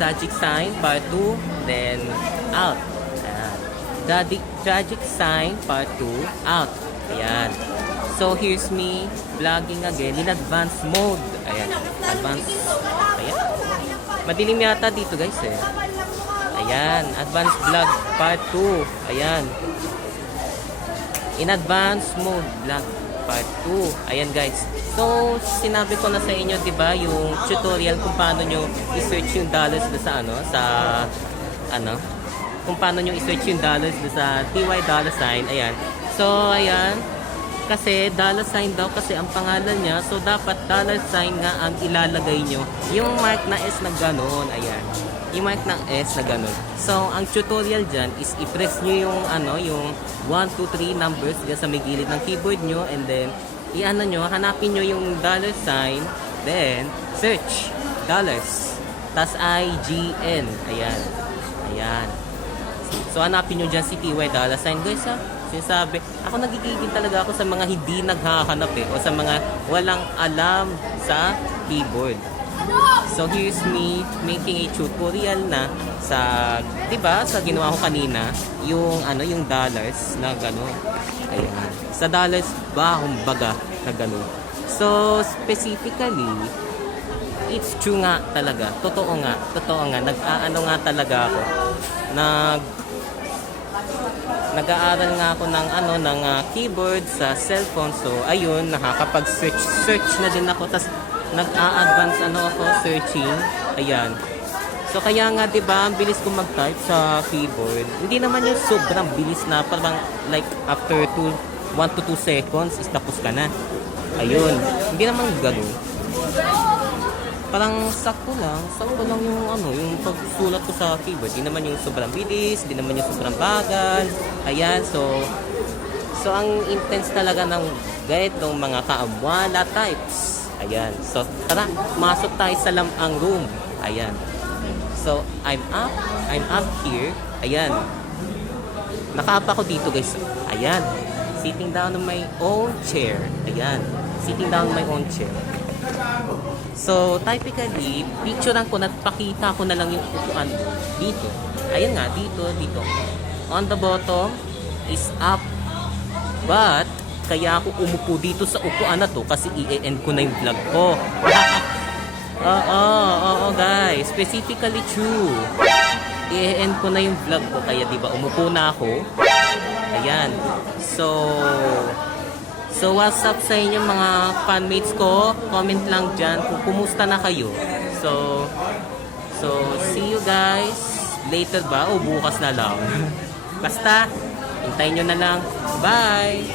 tragic sign part 2, then out. Ayan. Tragic sign part 2, out. Ayan. So here's me vlogging again in advanced mode. Ayan. Advanced. Ayan. Madilim yata dito guys eh. Ayan. Advanced vlog part 2. Ayan. In advanced mode vlog part 2. Ayan guys. So, sinabi ko na sa inyo, 'di ba, yung tutorial kung paano nyo i-search yung dollars sa kung paano nyo i-search yung dollars sa TY dollar sign. Ayan. So, ayan. Kasi dollar sign daw kasi ang pangalan niya. So, dapat dollar sign nga ang ilalagay nyo. Yung mark na S na gano'n. Ayan. Yung mark ng S na gano'n. So, ang tutorial dyan is i-press nyo yung yung 1, 2, 3 numbers dyan sa may gilid ng keyboard nyo, and then hanapin nyo yung dollar sign, then search dollars, tas IGN. Ayan. Ayan. So, hanapin nyo dyan si TY dollar sign guys ha. Sinasabi, ako nagigigil talaga ako sa mga hindi naghahanap o sa mga walang alam sa keyboard. So here's me making a tutorial na sa, 'di ba, sa ginawa ko kanina, yung yung dollars na gano'n. Ayan. Sa dollars ba, kumbaga, na gano'n. So specifically, it's true nga talaga. Totoo nga. Nag-aano nga talaga ako. Nag-aaral nga ako ng keyboard sa cellphone. So ayun, nakakapag-search na din ako. Tas nag-a-advance ako searching. Ayan. So kaya nga 'di ba, ang bilis ko mag-type sa keyboard. Hindi naman yung sobrang bilis na parang like after 1 to 2 seconds is tapos ka na. Ayun. Hindi naman gano'n. Parang sakto lang yung pagsulat ko sa keyboard. Hindi naman yung sobrang bilis, hindi naman yung sobrang bagal. Ayan, so ang intense talaga ng ganitong mga kaamwala types. Ayan, so tara, masok tayo sa lamang room. Ayan. So, I'm up here. Ayan. Naka-up ako dito guys. Ayan. Sitting down on my own chair. Ayan. Sitting down on my own chair. So, typically, picturean ko na, pakita ko na lang yung upuan dito. Ayan nga, dito. On the bottom is up. But, kaya ako umupo dito sa upuan na to kasi i-end ko na yung vlog ko. Oo, guys. Specifically true. I-end ko na yung vlog ko. Kaya, diba, umupo na ako. Ayan. So, what's up sa inyo mga fanmates ko? Comment lang dyan kung kumusta na kayo. So, see you guys later ba? O bukas na lang? Basta, hintayin nyo na lang. Bye!